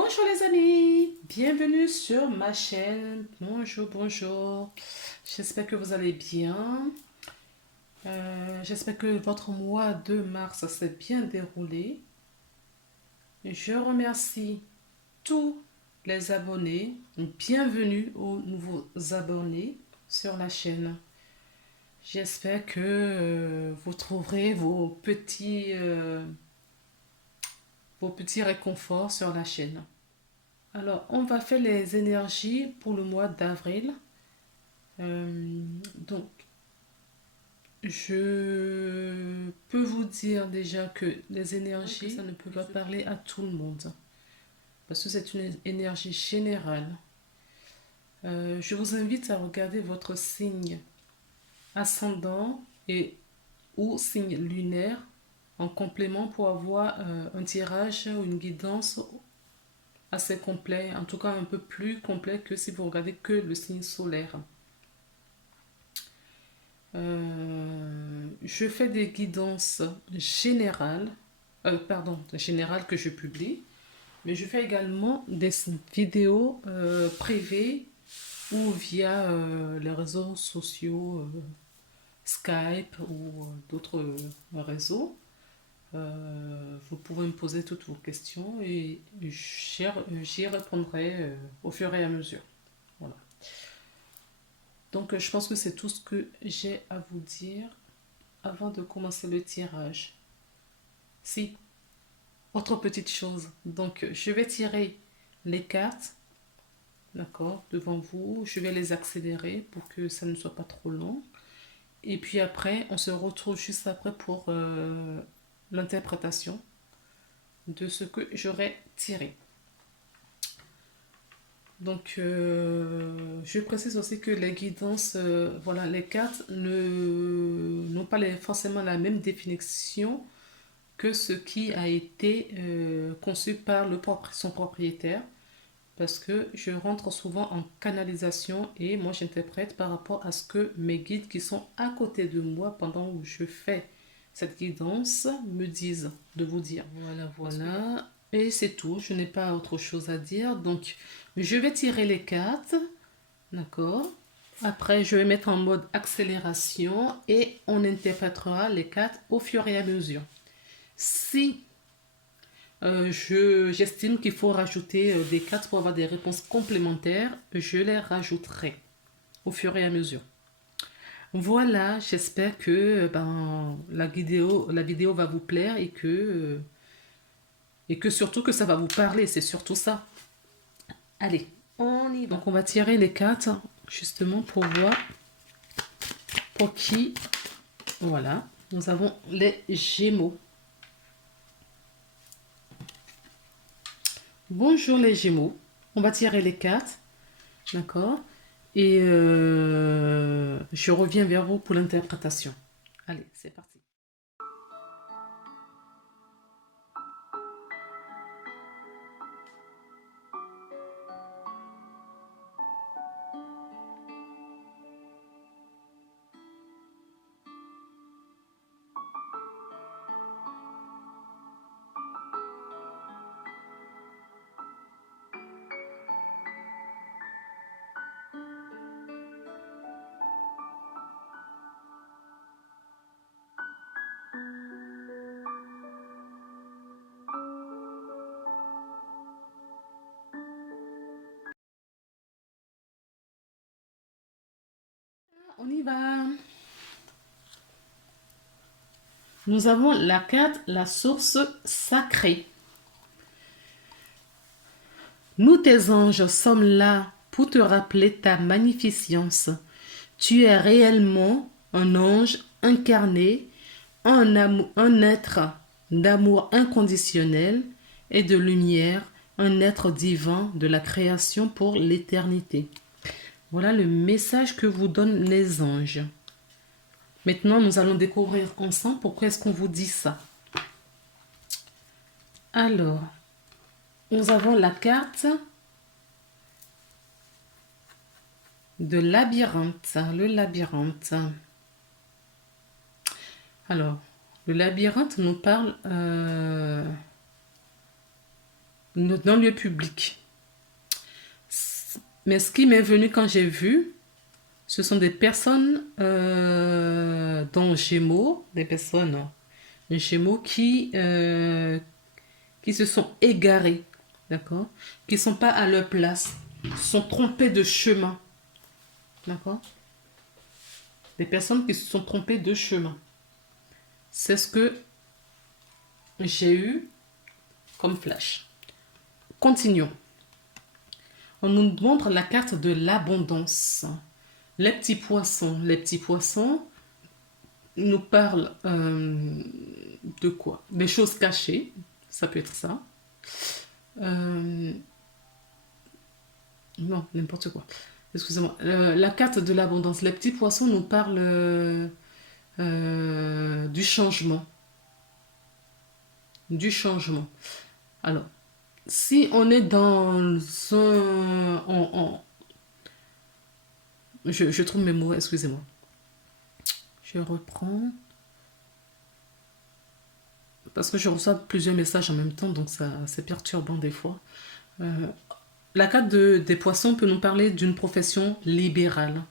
Bonjour les amis, bienvenue sur ma chaîne. Bonjour, bonjour. J'espère que vous allez bien. J'espère que votre mois de mars s'est bien déroulé. Je remercie tous les abonnés. Bienvenue aux nouveaux abonnés sur la chaîne. J'espère que vous trouverez vos petits réconforts sur la chaîne. Alors, on va faire les énergies pour le mois d'avril. Donc, je peux vous dire déjà que les énergies, ça ne peut pas parler à tout le monde. Parce que c'est une énergie générale. Je vous invite à regarder votre signe ascendant et ou signe lunaire en complément pour avoir un tirage ou une guidance assez complet, en tout cas un peu plus complet que si vous regardez que le signe solaire. Je fais des guidances générales que je publie, mais je fais également des vidéos privées ou via les réseaux sociaux, Skype ou d'autres réseaux. Vous pouvez me poser toutes vos questions et j'y répondrai au fur et à mesure. Voilà. Donc, je pense que c'est tout ce que j'ai à vous dire avant de commencer le tirage. Si, autre petite chose. Donc, je vais tirer les cartes, d'accord, devant vous. Je vais les accélérer pour que ça ne soit pas trop long. Et puis après, on se retrouve juste après pour l'interprétation de ce que j'aurai tiré. Donc, je précise aussi que les guidances, voilà, les cartes n'ont pas forcément la même définition que ce qui a été conçu par son propriétaire, parce que je rentre souvent en canalisation et moi j'interprète par rapport à ce que mes guides qui sont à côté de moi pendant que je fais cette guidance me disent de vous dire. Voilà, voilà. Et c'est tout, je n'ai pas autre chose à dire. Donc, je vais tirer les cartes, d'accord? Après, je vais mettre en mode accélération et on interprétera les cartes au fur et à mesure. Si j'estime qu'il faut rajouter des cartes pour avoir des réponses complémentaires, je les rajouterai au fur et à mesure. Voilà, j'espère que la vidéo va vous plaire et que surtout que ça va vous parler, c'est surtout ça. Allez, on y va. Donc on va tirer les cartes justement pour voir pour qui. Voilà, nous avons les Gémeaux. Bonjour les Gémeaux. On va tirer les cartes, d'accord? Et je reviens vers vous pour l'interprétation. Allez, c'est parti. On y va. Nous avons la carte, la source sacrée. Nous, tes anges, sommes là pour te rappeler ta magnificence. Tu es réellement un ange incarné, un être d'amour inconditionnel et de lumière, un être divin de la création pour l'éternité. Voilà le message que vous donnent les anges. Maintenant, nous allons découvrir ensemble pourquoi est-ce qu'on vous dit ça. Alors, nous avons la carte de labyrinthe. Le labyrinthe. Alors, le labyrinthe nous parle dans le lieu public. Mais ce qui m'est venu quand j'ai vu, ce sont des personnes dont Gémeaux, des personnes Gémeaux qui se sont égarées, d'accord? Qui ne sont pas à leur place, se sont trompées de chemin, d'accord? Des personnes qui se sont trompées de chemin. C'est ce que j'ai eu comme flash. Continuons. On nous montre la carte de l'abondance. Les petits poissons. Les petits poissons nous parlent de quoi? Des choses cachées. Ça peut être ça. Non, n'importe quoi. Excusez-moi. La carte de l'abondance. Les petits poissons nous parlent du changement. Du changement. Alors, si on est dans un... Je trouve mes mots, excusez-moi. Je reprends. Parce que je reçois plusieurs messages en même temps, donc c'est perturbant des fois. La carte des poissons peut nous parler d'une profession libérale.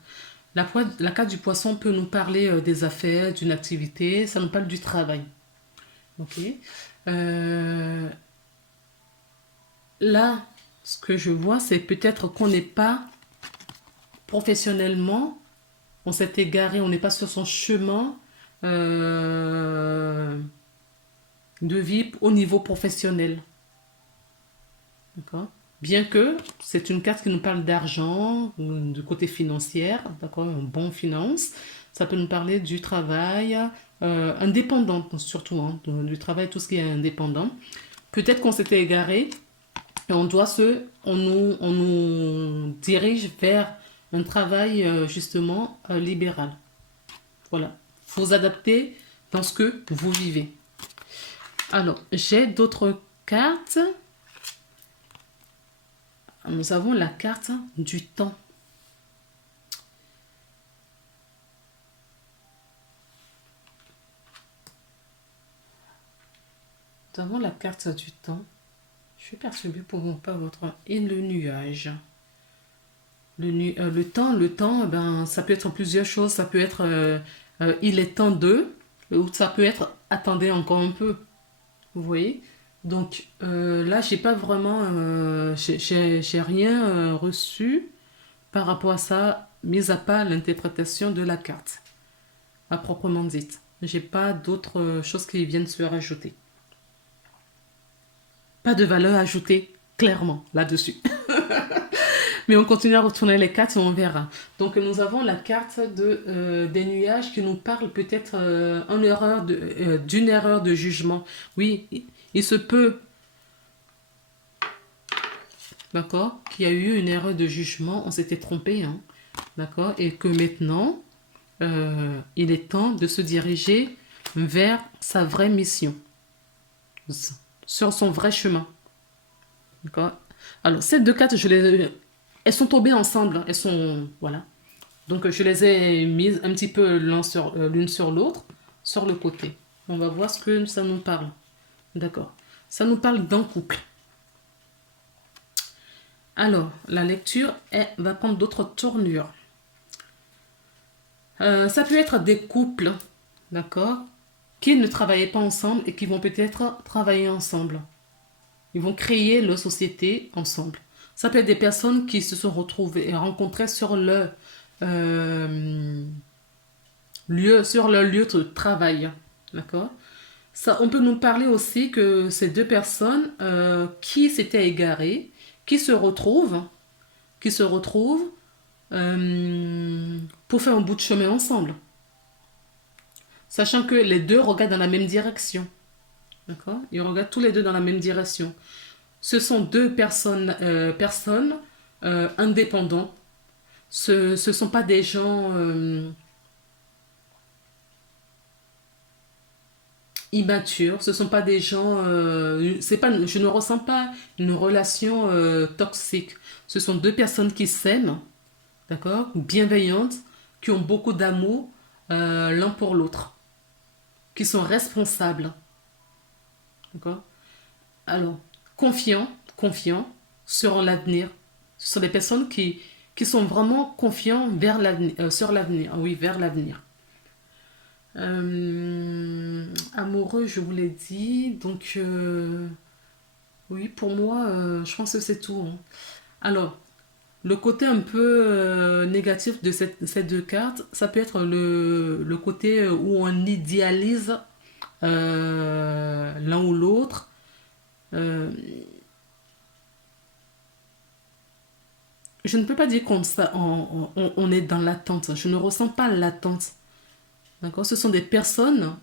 La carte du poisson peut nous parler des affaires, d'une activité, ça nous parle du travail. Ok. Là, ce que je vois, c'est peut-être qu'on n'est pas professionnellement, on s'est égaré, on n'est pas sur son chemin de vie au niveau professionnel. D'accord? Bien que c'est une carte qui nous parle d'argent, du côté financier, d'accord, un bon finance, ça peut nous parler du travail indépendant, surtout, hein, du travail, tout ce qui est indépendant. Peut-être qu'on s'était égaré et on nous dirige vers un travail justement libéral. Voilà. Faut vous adapter dans ce que vous vivez. Alors, j'ai d'autres cartes. Nous avons la carte du temps. Nous avons la carte du temps. Je suis perturbée pour pas votre... Et le nuage. Le temps, ben, ça peut être plusieurs choses. Ça peut être il est temps de, ou ça peut être attendez encore un peu. Vous voyez? Donc là, j'ai pas vraiment, j'ai rien reçu par rapport à ça, mis à part l'interprétation de la carte, à proprement dite. J'ai pas d'autres choses qui viennent se rajouter. Pas de valeur ajoutée, clairement, là-dessus. Mais on continue à retourner les cartes et on verra. Donc nous avons la carte des nuages qui nous parle peut-être d'une erreur de jugement. Oui, il se peut, d'accord, qu'il y a eu une erreur de jugement, on s'était trompé, hein, d'accord, et que maintenant, il est temps de se diriger vers sa vraie mission, sur son vrai chemin. D'accord. Alors, ces deux cartes, elles sont tombées ensemble, elles sont, voilà. Donc, je les ai mises un petit peu l'une sur l'autre, sur le côté. On va voir ce que ça nous parle. D'accord. Ça nous parle d'un couple. Alors, la lecture va prendre d'autres tournures. Ça peut être des couples, d'accord, qui ne travaillaient pas ensemble et qui vont peut-être travailler ensemble. Ils vont créer leur société ensemble. Ça peut être des personnes qui se sont retrouvées et rencontrées sur leur lieu de travail. D'accord? Ça, on peut nous parler aussi que ces deux personnes qui s'étaient égarées, qui se retrouvent pour faire un bout de chemin ensemble. Sachant que les deux regardent dans la même direction. D'accord? Ils regardent tous les deux dans la même direction. Ce sont deux personnes indépendants. Ce ne sont pas des gens immatures. Ce ne sont pas des gens... je ne ressens pas une relation toxique. Ce sont deux personnes qui s'aiment, d'accord, bienveillantes, qui ont beaucoup d'amour l'un pour l'autre, qui sont responsables. D'accord? Alors, confiants, confiants sur l'avenir. Ce sont des personnes qui sont vraiment confiants vers l'avenir, sur l'avenir, oui, vers l'avenir. Amoureux, je vous l'ai dit. Donc, oui, pour moi, je pense que c'est tout, hein. Alors, le côté un peu négatif de ces deux cartes, ça peut être le côté où on idéalise l'un ou l'autre. Euh, je ne peux pas dire qu'on on est dans l'attente. Je ne ressens pas l'attente. D'accord? Ce sont des personnes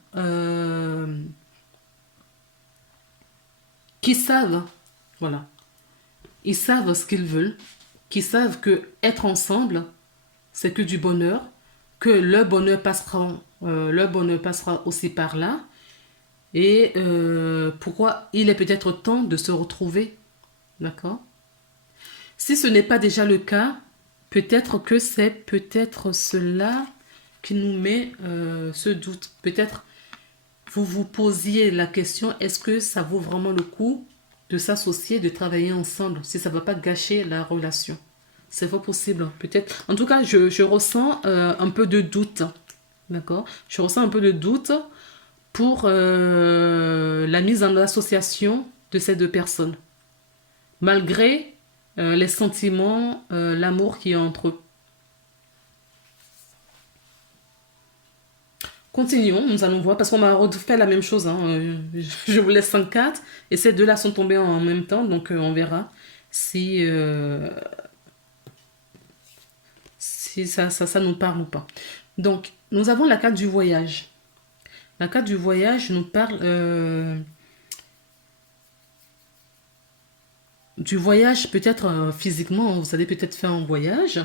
qui savent, voilà, ils savent ce qu'ils veulent, qui savent que être ensemble, c'est que du bonheur, que leur bonheur passera aussi par là, et pourquoi il est peut-être temps de se retrouver, d'accord? Si ce n'est pas déjà le cas, peut-être que c'est peut-être cela qui nous met ce doute. Peut-être vous vous posiez la question, est-ce que ça vaut vraiment le coup de s'associer, de travailler ensemble, si ça ne va pas gâcher la relation? C'est pas possible, peut-être. En tout cas, je ressens un peu de doute, d'accord? Je ressens un peu de doute pour la mise en association de ces deux personnes, malgré les sentiments, l'amour qui est entre eux. Continuons, nous allons voir, parce qu'on m'a refait la même chose, hein. Je vous laisse 5 cartes, et ces deux-là sont tombés en même temps, donc on verra si, si ça nous parle ou pas. Donc, nous avons la carte du voyage. La carte du voyage nous parle du voyage, peut-être physiquement, vous allez peut-être faire un voyage,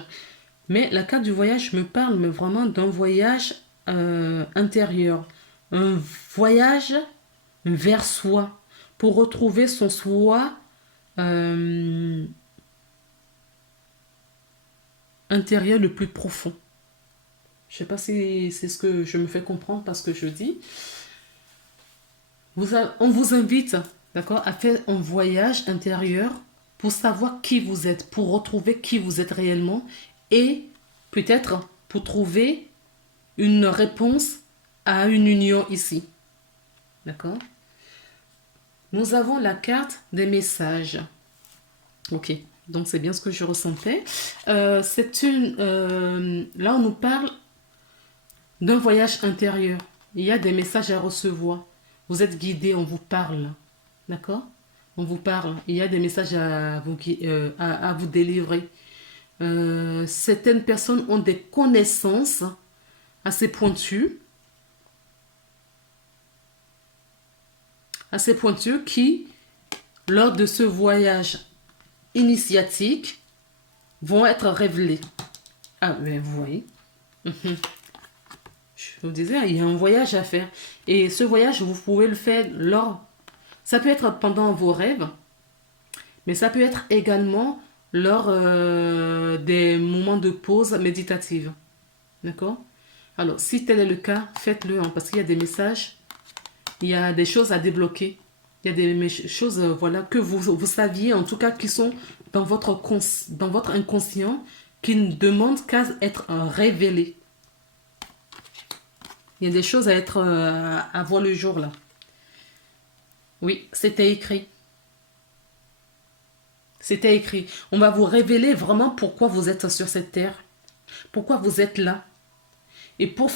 mais la carte du voyage me parle mais vraiment d'un voyage intérieur, un voyage vers soi, pour retrouver son soi intérieur le plus profond. Je ne sais pas si c'est ce que je me fais comprendre par ce que je dis. On vous invite, d'accord, à faire un voyage intérieur pour savoir qui vous êtes, pour retrouver qui vous êtes réellement et peut-être pour trouver une réponse à une union ici. D'accord? Nous avons la carte des messages. Ok, donc c'est bien ce que je ressentais. Là, on nous parle d'un voyage intérieur. Il y a des messages à recevoir. Vous êtes guidé, on vous parle. D'accord? On vous parle. Il y a des messages à vous délivrer. Certaines personnes ont des connaissances assez pointues qui, lors de ce voyage initiatique, vont être révélées. Ah, mais vous voyez. Je vous disais, il y a un voyage à faire. Et ce voyage, vous pouvez le faire ça peut être pendant vos rêves, mais ça peut être également lors des moments de pause méditative. D'accord? Alors, si tel est le cas, faites-le, hein, parce qu'il y a des messages, il y a des choses à débloquer. Il y a des choses voilà, que vous saviez, en tout cas, qui sont dans votre inconscient, qui ne demandent qu'à être révélées. Il y a des choses à voir le jour, là. Oui, c'était écrit. C'était écrit. On va vous révéler vraiment pourquoi vous êtes sur cette terre. Pourquoi vous êtes là. Et pour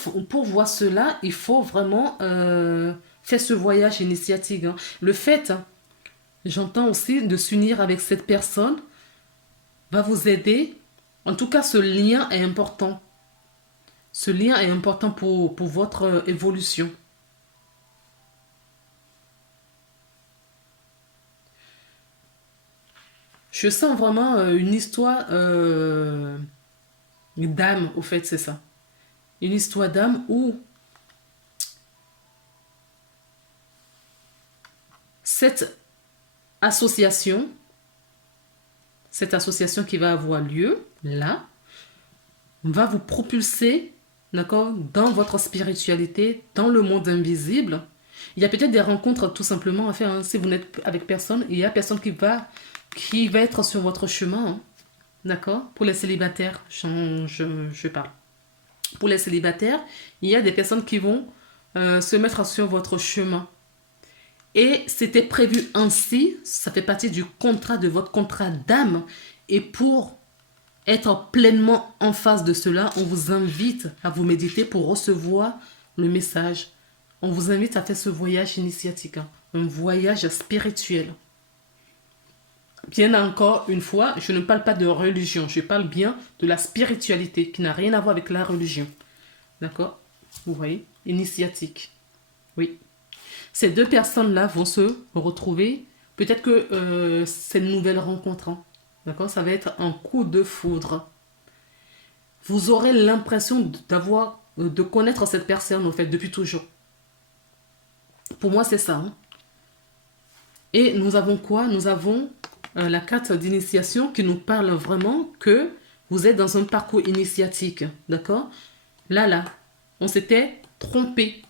voir cela, il faut vraiment faire ce voyage initiatique, hein. Le fait, hein, j'entends aussi, de s'unir avec cette personne va vous aider. En tout cas, ce lien est important. Ce lien est important pour votre évolution. Je sens vraiment une histoire d'âme, au fait, c'est ça. Une histoire d'âme où cette association qui va avoir lieu, là, va vous propulser, d'accord, dans votre spiritualité, dans le monde invisible, Il y a peut-être des rencontres tout simplement à faire, hein. Si vous n'êtes avec personne, il y a personne qui va être sur votre chemin, hein. D'accord? Pour les célibataires, je parle. Pour les célibataires, il y a des personnes qui vont se mettre sur votre chemin. Et c'était prévu ainsi, ça fait partie du contrat, de votre contrat d'âme. Et pour être pleinement en face de cela, on vous invite à vous méditer pour recevoir le message. On vous invite à faire ce voyage initiatique, hein, un voyage spirituel. Bien encore une fois, je ne parle pas de religion, je parle bien de la spiritualité qui n'a rien à voir avec la religion. D'accord? Vous voyez? Initiatique. Oui. Ces deux personnes-là vont se retrouver. Peut-être que c'est une nouvelle rencontre, hein. D'accord? Ça va être un coup de foudre. Vous aurez l'impression de connaître cette personne, en fait, depuis toujours. Pour moi, c'est ça, hein. Et nous avons quoi? Nous avons la carte d'initiation qui nous parle vraiment que vous êtes dans un parcours initiatique. D'accord? Là, on s'était trompé.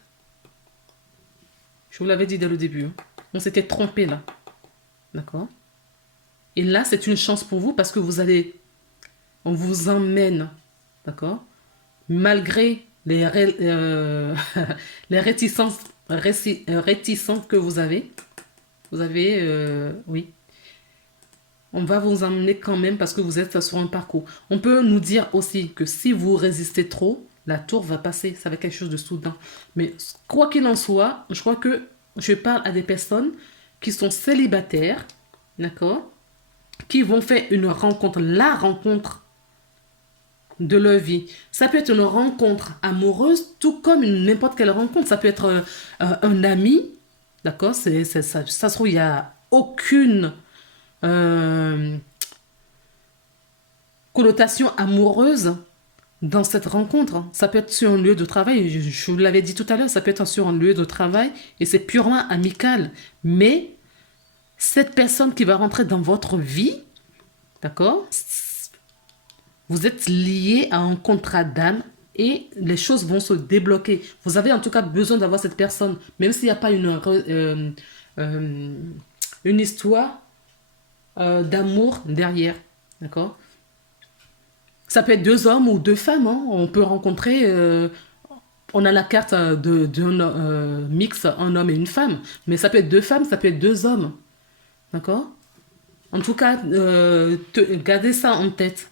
Je vous l'avais dit dès le début, hein. On s'était trompé là. D'accord? Et là, c'est une chance pour vous parce que on vous emmène. D'accord? Malgré les les réticences que vous avez. Oui. On va vous emmener quand même parce que vous êtes sur un parcours. On peut nous dire aussi que si vous résistez trop, la tour va passer. Ça va être quelque chose de soudain. Mais quoi qu'il en soit, je crois que je parle à des personnes qui sont célibataires, d'accord, qui vont faire une rencontre, la rencontre de leur vie. Ça peut être une rencontre amoureuse, tout comme n'importe quelle rencontre. Ça peut être un ami, d'accord, ça se trouve, il n'y a aucune connotation amoureuse dans cette rencontre. Ça peut être sur un lieu de travail, je vous l'avais dit tout à l'heure, ça peut être sur un lieu de travail et c'est purement amical. Mais cette personne qui va rentrer dans votre vie, d'accord, vous êtes lié à un contrat d'âme et les choses vont se débloquer. Vous avez en tout cas besoin d'avoir cette personne, même s'il n'y a pas une histoire d'amour derrière, d'accord. Ça peut être deux hommes ou deux femmes, hein. On peut rencontrer, on a la carte d'un mix, un homme et une femme, mais ça peut être deux femmes, ça peut être deux hommes, d'accord. En tout cas, gardez ça en tête.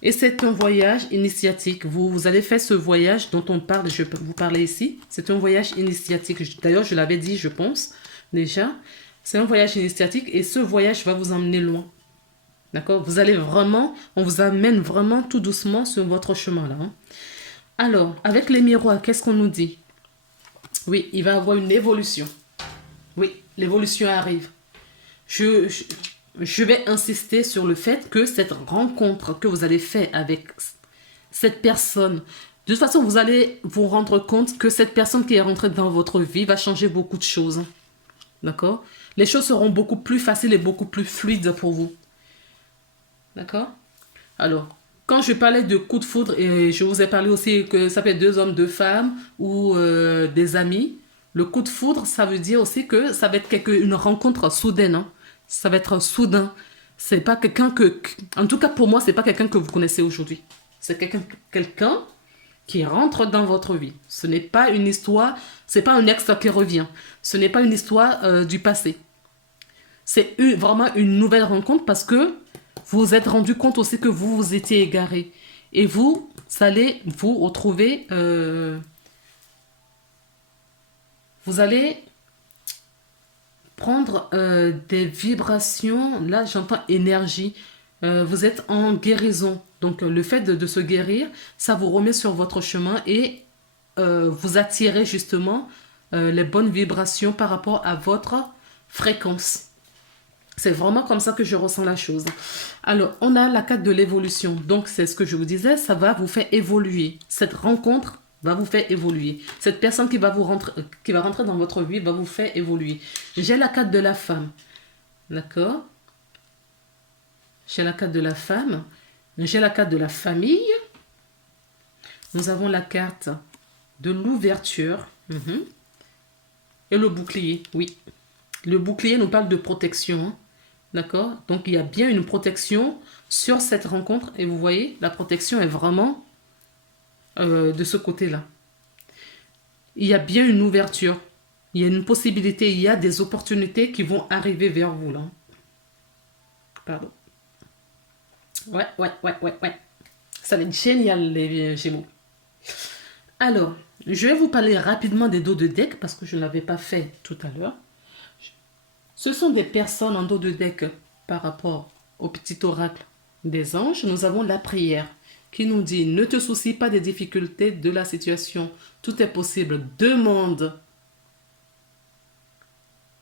Et c'est un voyage initiatique. Vous allez faire ce voyage dont on parle, je peux vous parler ici. C'est un voyage initiatique. D'ailleurs, je l'avais dit, je pense, déjà. C'est un voyage initiatique et ce voyage va vous emmener loin. D'accord? Vous allez vraiment, on vous amène vraiment tout doucement sur votre chemin là, hein. Alors, avec les miroirs, qu'est-ce qu'on nous dit? Oui, il va y avoir une évolution. Oui, l'évolution arrive. Je vais insister sur le fait que cette rencontre que vous allez faire avec cette personne, de toute façon, vous allez vous rendre compte que cette personne qui est rentrée dans votre vie va changer beaucoup de choses. D'accord? Les choses seront beaucoup plus faciles et beaucoup plus fluides pour vous. D'accord? Alors, quand je parlais de coup de foudre, et je vous ai parlé aussi que ça peut être deux hommes, deux femmes ou des amis, le coup de foudre, ça veut dire aussi que ça va être une rencontre soudaine, hein. Ça va être soudain. C'est pas quelqu'un que... En tout cas, pour moi, c'est pas quelqu'un que vous connaissez aujourd'hui. C'est quelqu'un qui rentre dans votre vie. Ce n'est pas une histoire... C'est pas un ex qui revient. Ce n'est pas une histoire du passé. C'est vraiment une nouvelle rencontre parce que vous vous êtes rendu compte aussi que vous vous étiez égaré. Et vous allez vous retrouver... vous allez prendre des vibrations. Là, j'entends énergie. Vous êtes en guérison. Donc, le fait de se guérir, ça vous remet sur votre chemin et vous attirez justement les bonnes vibrations par rapport à votre fréquence. C'est vraiment comme ça que je ressens la chose. Alors, on a la carte de l'évolution. Donc, c'est ce que je vous disais, ça va vous faire évoluer. Cette rencontre va vous faire évoluer. Cette personne qui va rentrer dans votre vie va vous faire évoluer. J'ai la carte de la femme. D'accord? J'ai la carte de la femme. J'ai la carte de la famille. Nous avons la carte de l'ouverture. Et le bouclier, oui. Le bouclier nous parle de protection, hein. D'accord? Donc, il y a bien une protection sur cette rencontre. Et vous voyez, la protection est vraiment de ce côté-là. Il y a bien une ouverture. Il y a une possibilité, il y a des opportunités qui vont arriver vers vous, là. Pardon. Ouais, ouais, ouais, ouais, ouais. Ça va être génial, les Gémeaux. Alors, je vais vous parler rapidement des dos de deck parce que je ne l'avais pas fait tout à l'heure. Ce sont des personnes en dos de deck par rapport au petit oracle des anges. Nous avons la prière qui nous dit ne te soucie pas des difficultés de la situation. Tout est possible. Demande.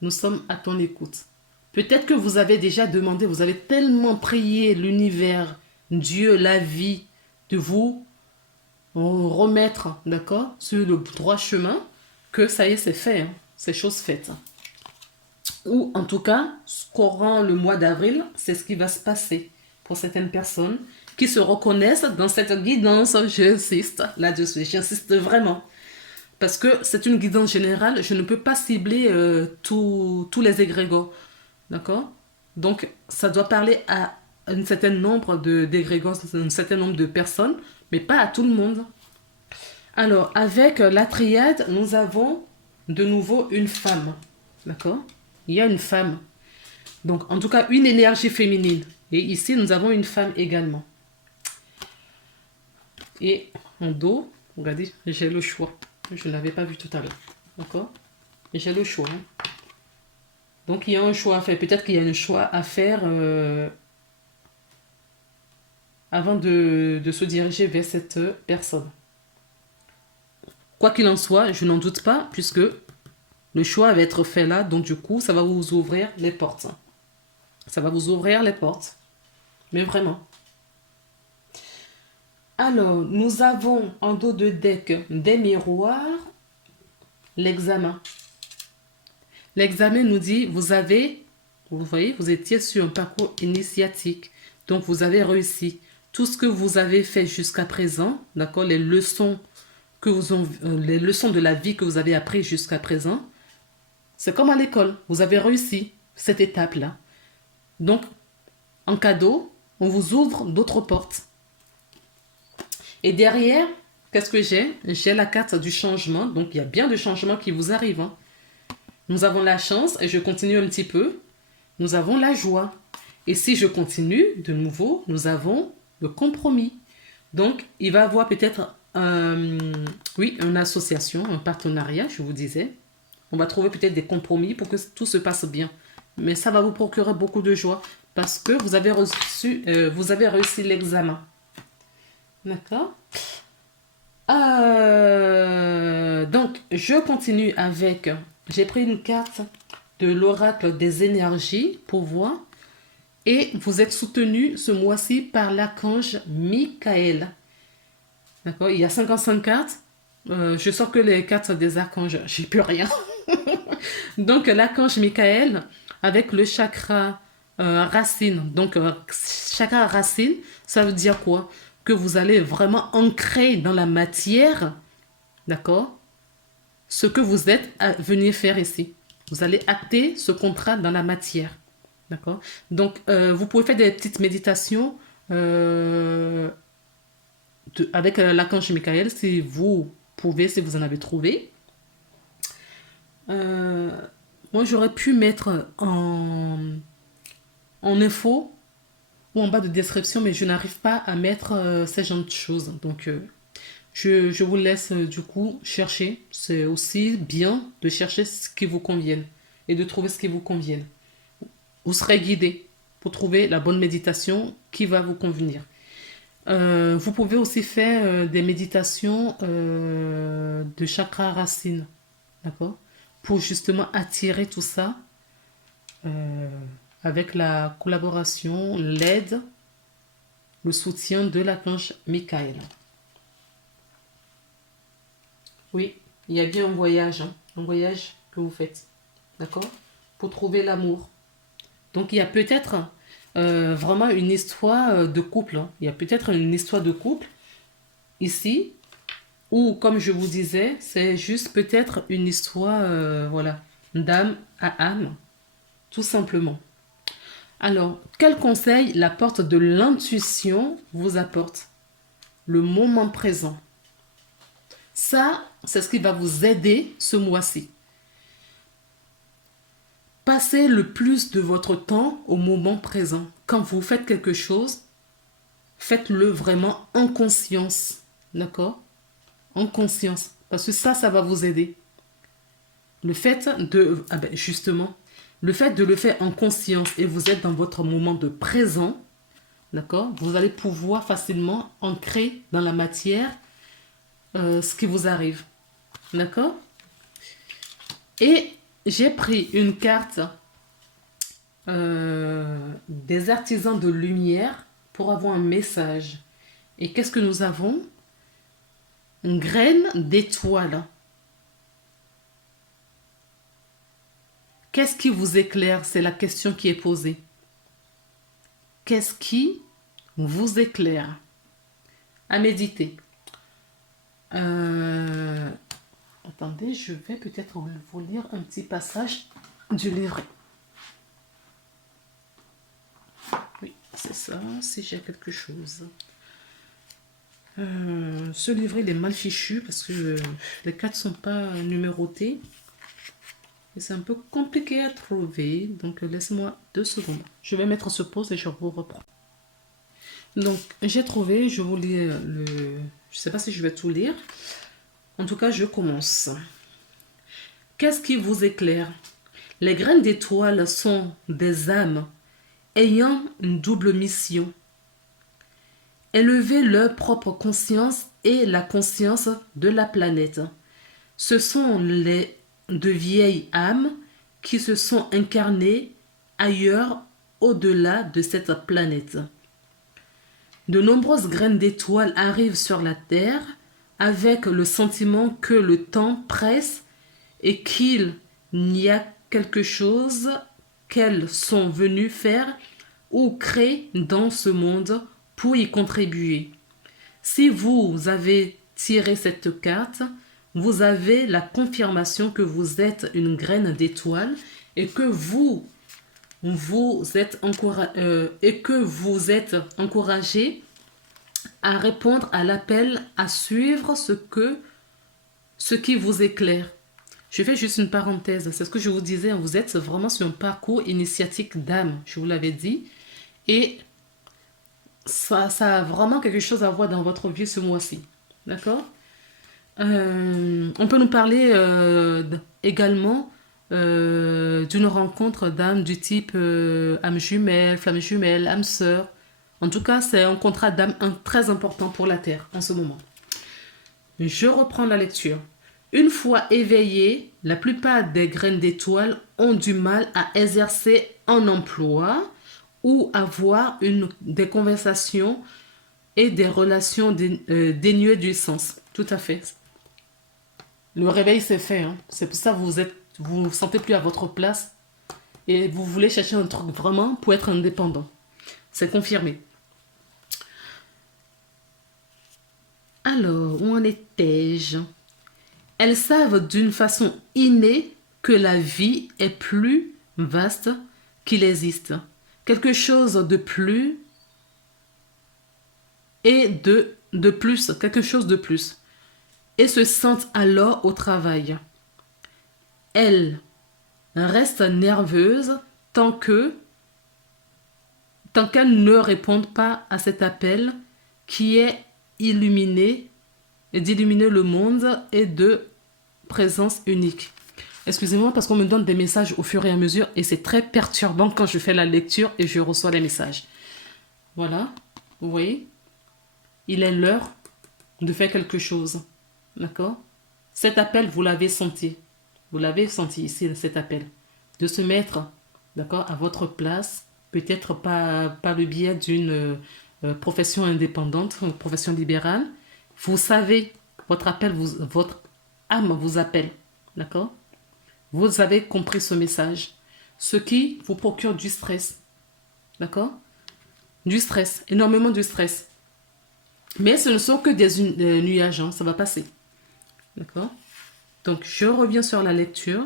Nous sommes à ton écoute. Peut-être que vous avez déjà demandé, vous avez tellement prié l'univers, Dieu, la vie, de vous remettre, d'accord, sur le droit chemin, que ça y est, c'est fait, hein, c'est chose faite. Ou en tout cas, courant le mois d'avril, c'est ce qui va se passer pour certaines personnes qui se reconnaissent dans cette guidance. J'insiste là-dessus, j'insiste vraiment. Parce que c'est une guidance générale, je ne peux pas cibler tous les égrégores. D'accord? Donc, ça doit parler à un certain nombre d'égrégores, un certain nombre de personnes, mais pas à tout le monde. Alors, avec la triade, nous avons de nouveau une femme. D'accord? Il y a une femme. Donc, en tout cas, une énergie féminine. Et ici, nous avons une femme également. Et en dos, regardez, j'ai le choix. Je ne l'avais pas vu tout à l'heure. D'accord? J'ai le choix. Hein. Donc, il y a un choix à faire. Peut-être qu'il y a un choix à faire avant de se diriger vers cette personne. Quoi qu'il en soit, je n'en doute pas, puisque le choix va être fait là. Donc, du coup, ça va vous ouvrir les portes. Ça va vous ouvrir les portes. Mais vraiment. Alors, nous avons en dos de deck des miroirs, l'examen. L'examen nous dit, vous voyez, vous étiez sur un parcours initiatique. Donc, vous avez réussi. Tout ce que vous avez fait jusqu'à présent, d'accord, les leçons de la vie que vous avez appris jusqu'à présent, c'est comme à l'école. Vous avez réussi cette étape-là. Donc, en cadeau, on vous ouvre d'autres portes. Et derrière, qu'est-ce que j'ai? J'ai la carte du changement. Donc, il y a bien de changements qui vous arrivent. Hein. Nous avons la chance, et je continue un petit peu. Nous avons la joie. Et si je continue, de nouveau, nous avons le compromis. Donc, il va y avoir peut-être une association, un partenariat, je vous disais. On va trouver peut-être des compromis pour que tout se passe bien. Mais ça va vous procurer beaucoup de joie parce que vous avez réussi l'examen. D'accord? Donc, je continue avec... J'ai pris une carte de l'oracle des énergies pour voir. Et vous êtes soutenu ce mois-ci par l'archange Michael. D'accord? Il y a 55 cartes. Je sors que les cartes des archanges. J'ai plus rien. Donc, l'archange Michael avec le chakra racine. Donc, chakra racine, ça veut dire quoi? Que vous allez vraiment ancrer dans la matière, d'accord, ce que vous êtes à venir faire ici. Vous allez acter ce contrat dans la matière, d'accord. Donc, vous pouvez faire des petites méditations avec l'archange Michael, si vous pouvez, si vous en avez trouvé. Moi, j'aurais pu mettre en info ou en bas de description, mais je n'arrive pas à mettre ces genres de choses. Donc, je vous laisse du coup chercher. C'est aussi bien de chercher ce qui vous convienne et de trouver ce qui vous convienne. Vous serez guidé pour trouver la bonne méditation qui va vous convenir. Vous pouvez aussi faire des méditations de chakra racine, d'accord, pour justement attirer tout ça avec la collaboration, l'aide, le soutien de l'archange Michael. Oui, il y a bien un voyage que vous faites, d'accord, pour trouver l'amour. Donc il y a peut-être vraiment une histoire de couple. Hein. Il y a peut-être une histoire de couple ici Ou comme je vous disais, c'est juste peut-être une histoire, voilà, d'âme à âme, tout simplement. Alors, quel conseil la porte de l'intuition vous apporte? Le moment présent. Ça, c'est ce qui va vous aider ce mois-ci. Passez le plus de votre temps au moment présent. Quand vous faites quelque chose, faites-le vraiment en conscience. D'accord? En conscience. Parce que ça va vous aider. Le fait de... Ah ben justement, le fait de le faire en conscience et vous êtes dans votre moment de présent, d'accord? Vous allez pouvoir facilement ancrer dans la matière ce qui vous arrive. D'accord? Et j'ai pris une carte des artisans de lumière pour avoir un message. Et qu'est-ce que nous avons? Une graine d'étoile. Qu'est-ce qui vous éclaire? C'est la question qui est posée. Qu'est-ce qui vous éclaire? À méditer. Attendez, je vais peut-être vous lire un petit passage du livret. Oui, c'est ça, si j'ai quelque chose. Ce livret, il est mal fichu parce que les cartes ne sont pas numérotées. Et c'est un peu compliqué à trouver. Donc, laisse-moi 2 secondes. Je vais mettre sur pause et je vous reprends. Donc, j'ai trouvé, je vous lis le... Je ne sais pas si je vais tout lire. En tout cas, je commence. Qu'est-ce qui vous éclaire? Les graines d'étoiles sont des âmes ayant une double mission. Élever leur propre conscience et la conscience de la planète. Ce sont de vieilles âmes qui se sont incarnées ailleurs au-delà de cette planète. De nombreuses graines d'étoiles arrivent sur la Terre avec le sentiment que le temps presse et qu'il y a quelque chose qu'elles sont venues faire ou créer dans ce monde pour y contribuer. Si vous avez tiré cette carte, vous avez la confirmation que vous êtes une graine d'étoile et que vous êtes encouragé à répondre à l'appel, à suivre ce qui vous éclaire. Je fais juste une parenthèse, c'est ce que je vous disais, vous êtes vraiment sur un parcours initiatique d'âme, je vous l'avais dit, et ça a vraiment quelque chose à voir dans votre vie ce mois-ci, d'accord? On peut nous parler également d'une rencontre d'âmes du type âme jumelle, flamme jumelle, âme sœur. En tout cas, c'est un contrat d'âme très important pour la Terre en ce moment. Je reprends la lecture. Une fois éveillées, la plupart des graines d'étoiles ont du mal à exercer un emploi ou avoir des conversations et des relations dénuées du sens. Tout à fait. Le réveil s'est fait. Hein. C'est pour ça que vous ne vous sentez plus à votre place et vous voulez chercher un truc vraiment pour être indépendant. C'est confirmé. Alors, où en étais-je? Elles savent d'une façon innée que la vie est plus vaste qu'il existe. Quelque chose de plus et de plus, quelque chose de plus. Et se sentent alors au travail. Elles restent nerveuses tant qu'elles ne répondent pas à cet appel qui est d'illuminer le monde et de présence unique. Excusez-moi parce qu'on me donne des messages au fur et à mesure et c'est très perturbant quand je fais la lecture et je reçois les messages. Voilà, vous voyez, il est l'heure de faire quelque chose. D'accord? Cet appel, vous l'avez senti. Vous l'avez senti ici, cet appel. De se mettre, d'accord, à votre place, peut-être pas le biais d'une profession indépendante, une profession libérale. Vous savez, votre âme vous appelle. D'accord? Vous avez compris ce message. Ce qui vous procure du stress. D'accord? Du stress, énormément de stress. Mais ce ne sont que des nuages, hein, ça va passer. D'accord? Donc, je reviens sur la lecture.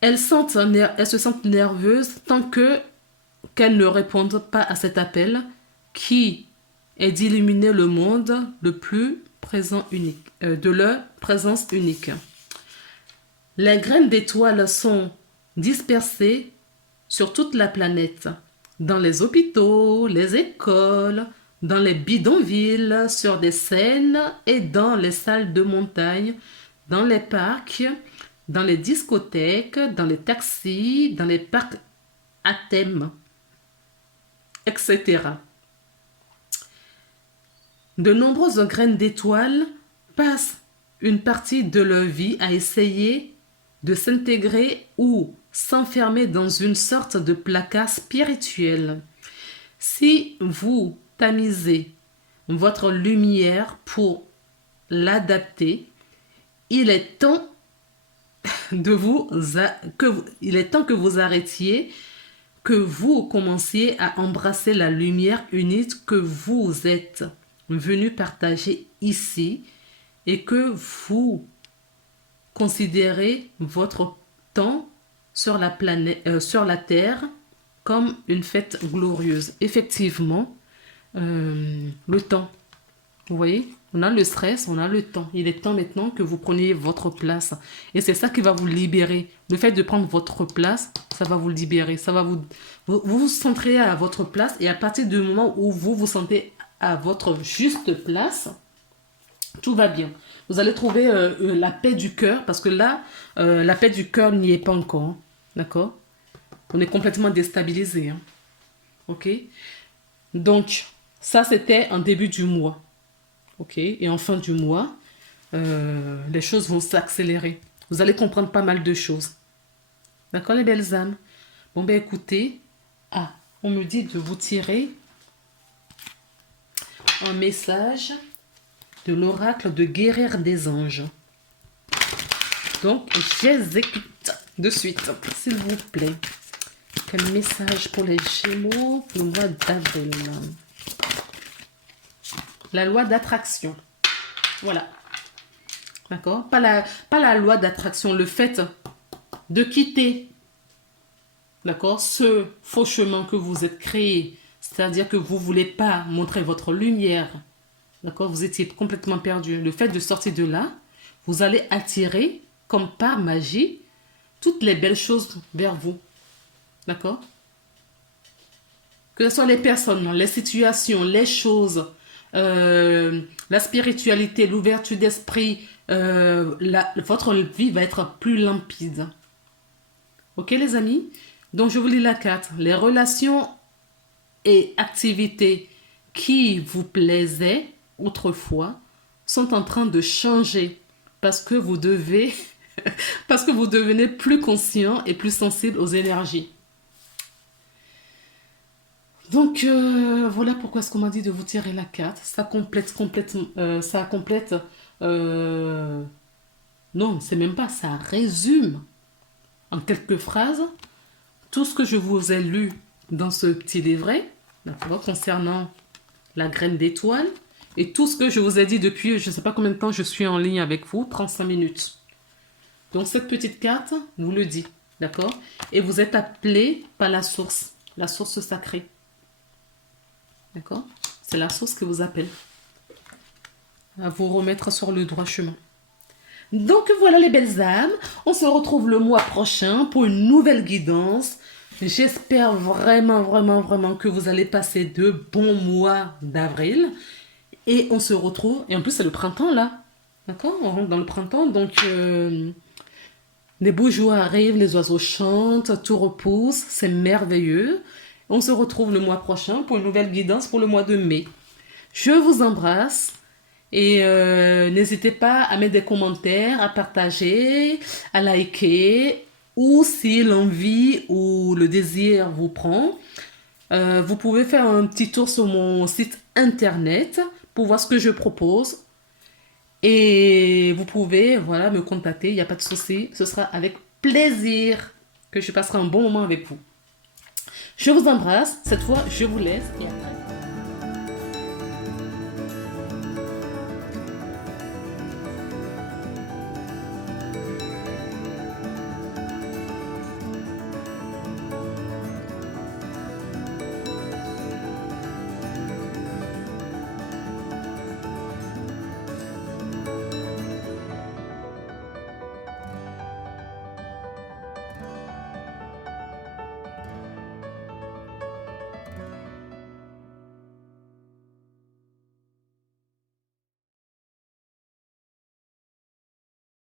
Elles se sentent nerveuses tant qu'elles ne répondent pas à cet appel qui est d'illuminer le monde le plus présent unique, de leur présence unique. Les graines d'étoiles sont dispersées sur toute la planète, dans les hôpitaux, les écoles, dans les bidonvilles, sur des scènes et dans les salles de montagne, dans les parcs, dans les discothèques, dans les taxis, dans les parcs à thème, etc. De nombreuses graines d'étoiles passent une partie de leur vie à essayer de s'intégrer ou s'enfermer dans une sorte de placard spirituel. Si vous tamisez votre lumière pour l'adapter, il est temps que vous arrêtiez, que vous commenciez à embrasser la lumière unique que vous êtes venu partager ici et que vous considérez votre temps sur la planète, sur la Terre comme une fête glorieuse. Effectivement, le temps. Vous voyez, on a le stress, on a le temps. Il est temps maintenant que vous preniez votre place. Et c'est ça qui va vous libérer. Le fait de prendre votre place, ça va vous libérer. Ça va vous centrer à votre place. Et à partir du moment où vous vous sentez à votre juste place, tout va bien. Vous allez trouver la paix du cœur. Parce que là, la paix du cœur n'y est pas encore. Hein. D'accord? On est complètement déstabilisé. Hein. Ok? Donc, ça, c'était en début du mois. Ok, et en fin du mois, les choses vont s'accélérer. Vous allez comprendre pas mal de choses. D'accord, les belles âmes? Bon, ben écoutez, on me dit de vous tirer un message de l'oracle de Guérir des anges. Donc, j'exécute de suite, s'il vous plaît. Quel message pour les Gémeaux pour le mois d'avril? La loi d'attraction. Voilà. D'accord? Pas la loi d'attraction, le fait de quitter, d'accord, ce faux chemin que vous êtes créé. C'est-à-dire que vous ne voulez pas montrer votre lumière. D'accord? Vous étiez complètement perdu. Le fait de sortir de là, vous allez attirer, comme par magie, toutes les belles choses vers vous. D'accord? Que ce soit les personnes, les situations, les choses, la spiritualité, l'ouverture d'esprit, votre vie va être plus limpide. Ok les amis? Donc je vous lis la carte. Les relations et activités qui vous plaisaient autrefois sont en train de changer parce que vous devez parce que vous devenez plus conscient et plus sensible aux énergies. Donc, voilà pourquoi est-ce qu'on m'a dit de vous tirer la carte. Ça complète non, c'est même pas, ça résume en quelques phrases tout ce que je vous ai lu dans ce petit livret, d'accord, concernant la graine d'étoile et tout ce que je vous ai dit depuis, je ne sais pas combien de temps je suis en ligne avec vous, 35 minutes. Donc, cette petite carte vous le dit, d'accord? Et vous êtes appelé par la source sacrée. D'accord? C'est la source qui vous appelle à vous remettre sur le droit chemin. Donc voilà les belles âmes, on se retrouve le mois prochain pour une nouvelle guidance. J'espère vraiment que vous allez passer de bons mois d'avril. Et on se retrouve, et en plus c'est le printemps là. D'accord? On rentre dans le printemps, donc les beaux jours arrivent, les oiseaux chantent, tout repousse, c'est merveilleux. On se retrouve le mois prochain pour une nouvelle guidance pour le mois de mai. Je vous embrasse et n'hésitez pas à mettre des commentaires, à partager, à liker ou si l'envie ou le désir vous prend, vous pouvez faire un petit tour sur mon site internet pour voir ce que je propose. Et vous pouvez voilà, me contacter, il n'y a pas de souci. Ce sera avec plaisir que je passerai un bon moment avec vous. Je vous embrasse. Cette fois, je vous laisse. Et à